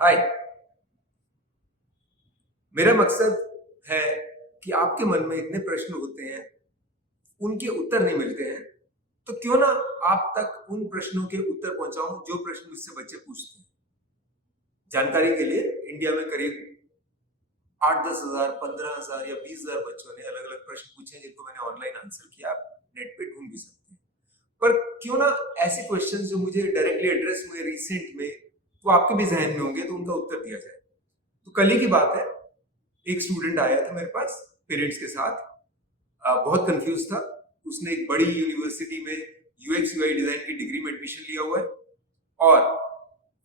हाय। मेरा मकसद है कि आपके मन में इतने प्रश्न होते हैं, उनके उत्तर नहीं मिलते हैं, तो क्यों ना आप तक उन प्रश्नों के उत्तर पहुंचाऊं जो प्रश्न मुझसे बच्चे पूछते हैं। जानकारी के लिए इंडिया में करीब 8-10 हज़ार, 15 हज़ार या 20 हज़ार बच्चों ने अलग अलग प्रश्न पूछे हैं, जिनको मैंने ऑनलाइन आंसर किया। आप नेट पे ढूंढ भी सकते हैं। पर क्यों ना ऐसे क्वेश्चंस जो मुझे डायरेक्टली एड्रेस हुए रिसेंट में, वो आपके भी जहन में होंगे, तो उनका उत्तर दिया जाए। तो कल ही की बात है, एक स्टूडेंट आया था मेरे पास पेरेंट्स के साथ। बहुत कंफ्यूज था। उसने एक बड़ी यूनिवर्सिटी में यूएक्स यूआई डिजाइन की डिग्री में एडमिशन लिया हुआ है, और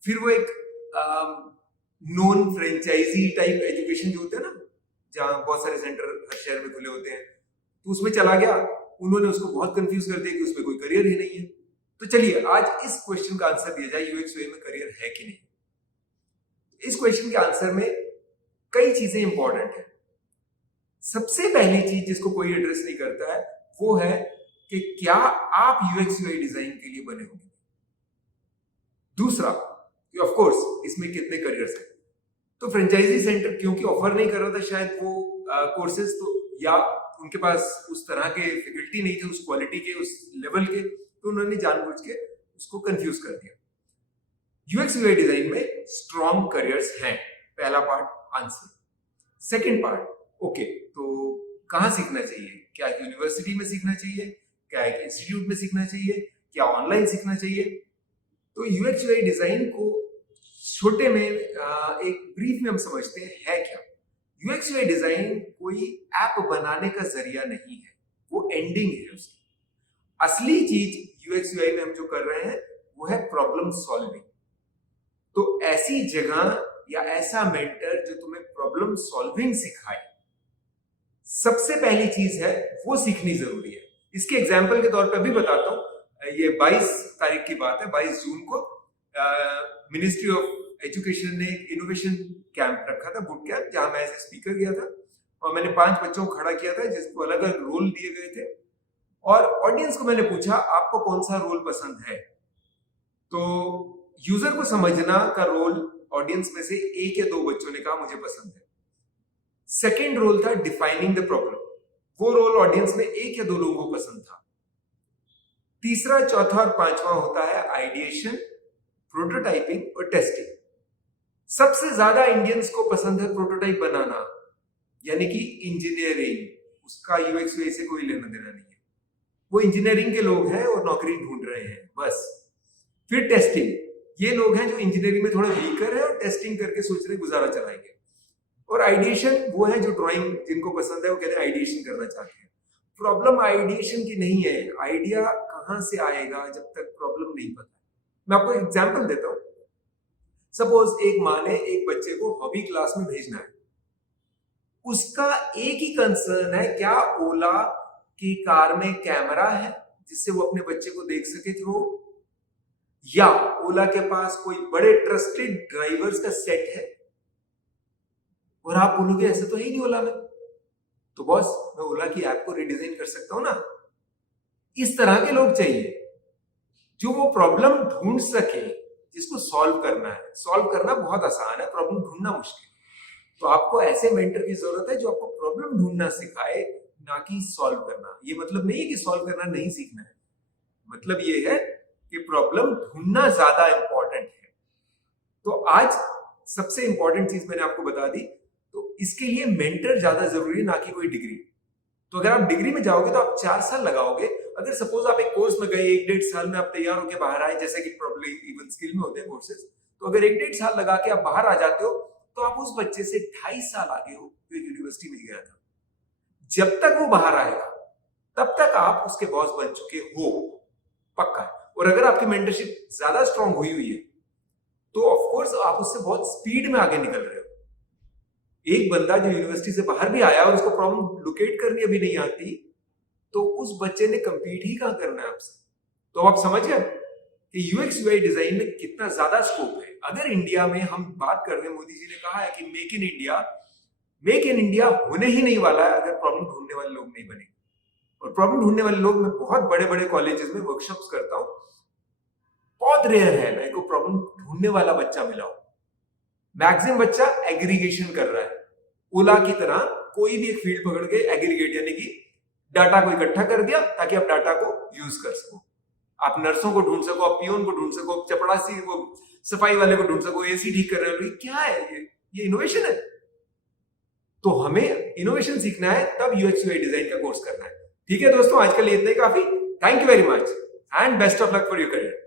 फिर वो एक नॉन फ्रेंचाइजी टाइप एजुकेशन जो होते हैं ना, जहाँ बहुत सारे सेंटर हर शहर में खुले होते हैं, तो उसमें चला गया। उन्होंने उसको बहुत कंफ्यूज कर दिया कि उसमें कोई करियर ही नहीं है। तो चलिए आज इस क्वेश्चन का आंसर दिया जाए, यूएक्स यूआई में करियर है कि नहीं। इस क्वेश्चन के आंसर में कई चीजें इंपॉर्टेंट है। सबसे पहली चीज जिसको कोई एड्रेस नहीं करता है, वो है कि क्या आप यूएक्स यूआई डिजाइन के लिए बने होंगे। दूसरा कि ऑफ कोर्स इसमें कितने करियर्स हैं। तो फ्रेंचाइजी सेंटर क्योंकि ऑफर नहीं कर रहा था शायद वो कोर्सेज, तो या उनके पास उस तरह के फैकल्टी नहीं थे, उस क्वालिटी के, उस लेवल के, तो उन्होंने जानबूझ के उसको कंफ्यूज कर दिया। यूएक्स यूआई डिजाइन में स्ट्रॉन्ग करियर्स हैं, पहला part answer. Second part, okay, तो कहाँ सीखना चाहिए? क्या एक यूनिवर्सिटी में सीखना चाहिए? क्या एक इंस्टीट्यूट में सीखना चाहिए? क्या ऑनलाइन सीखना चाहिए? तो यूएक्स यूआई डिजाइन को छोटे में एक ब्रीफ में हम समझते हैं है क्या। यूएक्स यूआई डिजाइन कोई ऐप बनाने का जरिया नहीं है, वो एंडिंग है उसकी। असली चीज यूएक्स यूआई में हम जो कर रहे हैं वो है प्रॉब्लम सॉल्विंग। तो ऐसी जगह या ऐसा मेंटर जो तुम्हें प्रॉब्लम सॉल्विंग सिखाए, सबसे पहली चीज है वो सीखनी जरूरी है। इसके एग्जाम्पल के तौर पर भी बताता हूं। ये 22 तारीख की बात है, 22 जून को मिनिस्ट्री ऑफ एजुकेशन ने एक इनोवेशन कैंप रखा था, बुट कैंप, जहां मैं एज ए स्पीकर गया था। और मैंने 5 बच्चों को खड़ा किया था, जिसको अलग अलग रोल दिए गए थे। और ऑडियंस को मैंने पूछा आपको कौन सा रोल पसंद है। तो यूजर को समझना का रोल ऑडियंस में से 1 या 2 बच्चों ने कहा मुझे पसंद है। सेकेंड रोल था डिफाइनिंग द प्रॉब्लम, वो रोल ऑडियंस में 1 या 2 लोगों को पसंद था। तीसरा, चौथा और पांचवा होता है आइडिएशन, प्रोटोटाइपिंग और टेस्टिंग। सबसे ज्यादा इंडियंस को पसंद है प्रोटोटाइप बनाना, यानी कि इंजीनियरिंग। उसका यूएक्स यूआई से कोई लेना देना नहीं है, वो इंजीनियरिंग के लोग हैं और नौकरी ढूंढ रहे हैं बस। फिर टेस्टिंग, ये लोग हैं जो इंजीनियरिंग में थोड़ा वीकर है और टेस्टिंग करके सोच रहे गुजारा चलाएंगे। और आइडिएशन, वो है जो ड्राइंग जिनको पसंद है, वो कहते हैं आइडिएशन करना चाहते हैं। प्रॉब्लम आइडिएशन की नहीं है, आइडिया कहां से आएगा जब तक प्रॉब्लम नहीं पता। मैं आपको एग्जांपल देता हूं। सपोज एक माँ ने एक बच्चे को हॉबी क्लास में भेजना है। उसका एक ही कंसर्न है, क्या ओला की कार में कैमरा है जिससे वो अपने बच्चे को देख सके थ्रू, या ओला के पास कोई बड़े ट्रस्टेड ड्राइवर्स का सेट है। और आप बोलोगे ऐसे तो है ही नहीं ओला में। तो बॉस, मैं ओला की ऐप को रिडिजाइन कर सकता हूं ना। इस तरह के लोग चाहिए जो वो प्रॉब्लम ढूंढ सके, जिसको सॉल्व करना है। सॉल्व करना बहुत आसान है, प्रॉब्लम ढूंढना मुश्किल। तो आपको ऐसे मेंटर की जरूरत है जो आपको प्रॉब्लम ढूंढना सिखाए, ना कि सॉल्व करना। ये मतलब नहीं है कि सॉल्व करना नहीं सीखना है, मतलब ये है कि प्रॉब्लम ढूंढना ज्यादा इंपॉर्टेंट है। तो आज सबसे इंपॉर्टेंट चीज मैंने आपको बता दी। तो इसके लिए मेंटर ज्यादा जरूरी है, ना कि कोई डिग्री। तो अगर आप डिग्री में जाओगे तो आप 4 साल लगाओगे। अगर सपोज आप एक कोर्स में गए, 1-1.5 साल में आप तैयार होकर बाहर आए, जैसे कि प्रॉब्लम इवन स्किल में होते हैं कोर्सेज, तो अगर 1-1.5 साल लगा के आप बाहर आ जाते हो, तो आप उस बच्चे से 2.5 साल आगे हो जो यूनिवर्सिटी में गया था। जब तक वो बाहर आएगा तब तक आप उसके बॉस बन चुके हो, पक्का। और अगर आपकी मेंटरशिप ज्यादा स्ट्रांग हुई है, तो ऑफकोर्स आप उससे बहुत स्पीड में आगे निकल रहे हो। एक बंदा जो यूनिवर्सिटी से बाहर भी आया और उसको प्रॉब्लम लोकेट करनी अभी नहीं आती, तो उस बच्चे ने कंपीट ही कहां करना है आपसे। तो आप समझ गए कि यूएक्स यूआई डिजाइन में कितना ज्यादा स्कोप है। अगर इंडिया में हम बात कर रहे हैं, मोदी जी ने कहा है कि make in India, make in India होने ही नहीं वाला है अगर प्रॉब्लम ढूंढने वाले लोग नहीं बने। और प्रॉब्लम ढूंढने वाले लोग, मैं बहुत बड़े बड़े कॉलेजेस में वर्कशॉप्स करता हूं, बहुत रेयर है मेरे को प्रॉब्लम ढूंढने वाला बच्चा मिला हो। मैक्सिमम बच्चा एग्रीगेशन कर रहा है, ओला की तरह कोई भी एक फील्ड पकड़ के एग्रीगेट यानी कि डाटा को इकट्ठा कर दिया ताकि आप डाटा को यूज कर सको। आप नर्सों को ढूंढ सको, आप पियोन को ढूंढ सको, चपड़ासी को, सफाई वाले को ढूंढ सको, एसी ठीक कर रहे हो, क्या है ये इनोवेशन है। तो हमें इनोवेशन सीखना है, तब यूएक्स यूआई डिजाइन का कोर्स करना है। ठीक है दोस्तों, आज के लिए इतना ही काफी। Thank you very much and best of luck for your career.